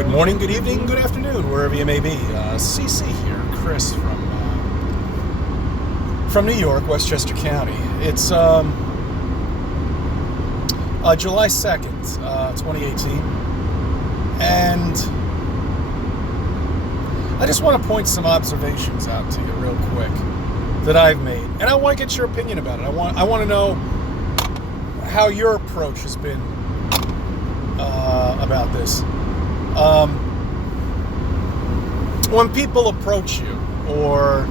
Good morning, good evening, good afternoon, wherever you may be. CC here, Chris from New York, Westchester County. It's July 2nd, 2018, and I just want to point some observations out to you real quick that I've made, and I want to get your opinion about it. I want to know how your approach has been about this. When people approach you, or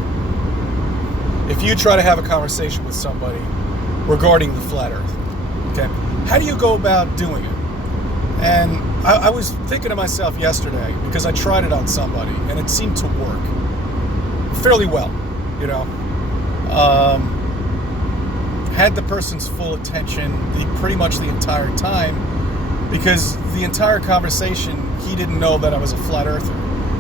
if you try to have a conversation with somebody regarding the flat earth, okay, how do you go about doing it? And I was thinking to myself yesterday, because I tried it on somebody, and it seemed to work fairly well, you know. Had the person's full attention pretty much the entire time, because the entire conversation, he didn't know that I was a flat earther.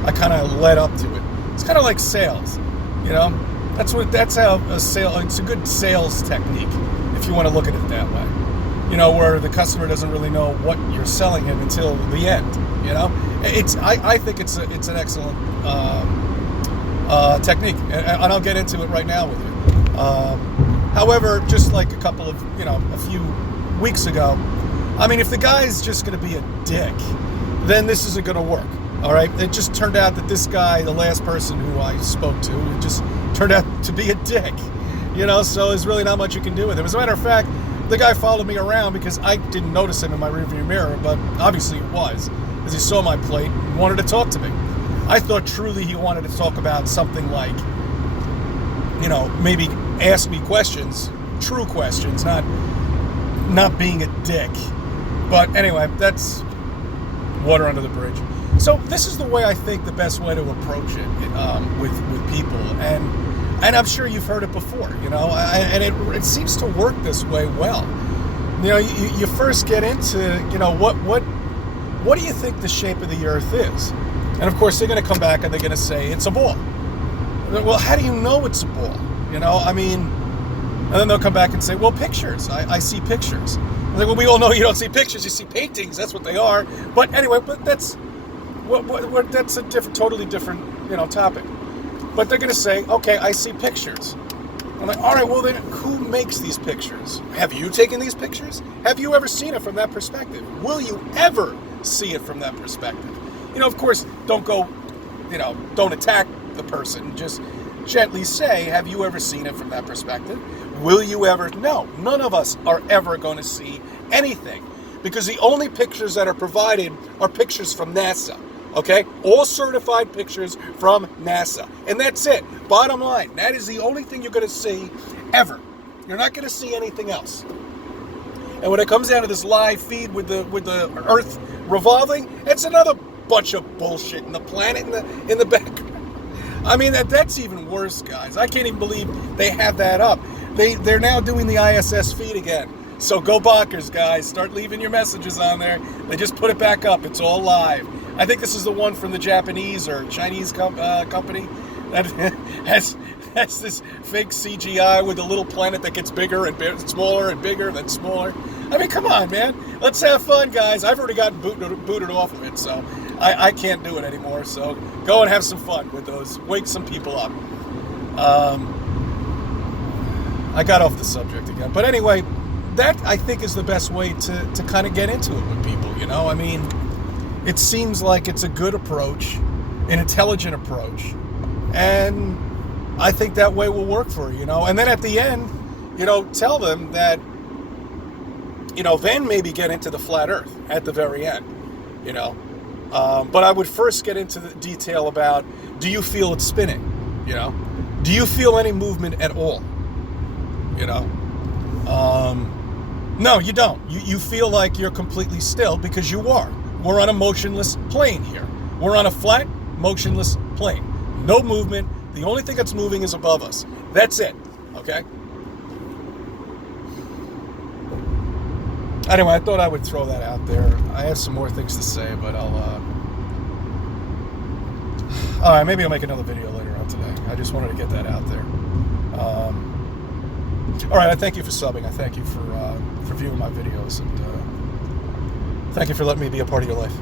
I kind of led up to it. It's kind of like sales, you know. That's how a sale. It's a good sales technique, if you want to look at it that way. You know, where the customer doesn't really know what you're selling him until the end. You know, I think it's an excellent technique, and I'll get into it right now with you. However, just like a few weeks ago, I mean, if the guy's just going to be a dick, then this isn't going to work. All right? It just turned out that this guy, the last person who I spoke to, it just turned out to be a dick. You know, so there's really not much you can do with him. As a matter of fact, the guy followed me around because I didn't notice him in my rearview mirror, but obviously it was, because he saw my plate and wanted to talk to me. I thought truly he wanted to talk about something like, you know, maybe ask me questions, true questions, not being a dick. But anyway, that's water under the bridge. So this is the way I think the best way to approach it with people, and I'm sure you've heard it before, you know, and it seems to work this way well. You know, you first get into, you know, what do you think the shape of the earth is? And of course they're going to come back and they're going to say it's a ball. Well, how do you know it's a ball? You know, I mean, and then they'll come back and say, well, pictures. I see pictures. I'm like, well, we all know you don't see pictures. You see paintings. That's what they are. But anyway, that's that's a totally different, you know, topic. But they're going to say, okay, I see pictures. I'm like, all right, well, then who makes these pictures? Have you taken these pictures? Have you ever seen it from that perspective? Will you ever see it from that perspective? You know, of course, don't attack the person. Just gently say, have you ever seen it from that perspective? Will you ever? No, none of us are ever going to see anything, because the only pictures that are provided are pictures from NASA, okay? All certified pictures from NASA, and that's it. Bottom line, that is the only thing you're going to see ever. You're not going to see anything else. And when it comes down to this live feed with the Earth revolving, it's another bunch of bullshit, and the planet in the background. I mean, that's even worse, guys. I can't even believe they have that up. They're now doing the ISS feed again. So go bonkers, guys. Start leaving your messages on there. They just put it back up. It's all live. I think this is the one from the Japanese or Chinese company that has this fake CGI with a little planet that gets bigger and smaller and bigger and then smaller. I mean, come on, man. Let's have fun, guys. I've already gotten booted off of it, so I can't do it anymore. So go and have some fun with those. Wake some people up. I got off the subject again. But anyway, that I think is the best way to kind of get into it with people, you know? I mean, it seems like it's a good approach, an intelligent approach, and I think that way will work for you, you know? And then at the end, you know, tell them that, you know, then maybe get into the flat earth at the very end, you know? But I would first get into the detail about, do you feel it's spinning, you know? Do you feel any movement at all, you know? No, you don't. You feel like you're completely still, because you are. We're on a motionless plane here. We're on a flat, motionless plane. No movement. The only thing that's moving is above us. That's it. Okay? Anyway, I thought I would throw that out there. I have some more things to say, but all right, maybe I'll make another video later on today. I just wanted to get that out there. All right, I thank you for subbing. I thank you for viewing my videos, and thank you for letting me be a part of your life.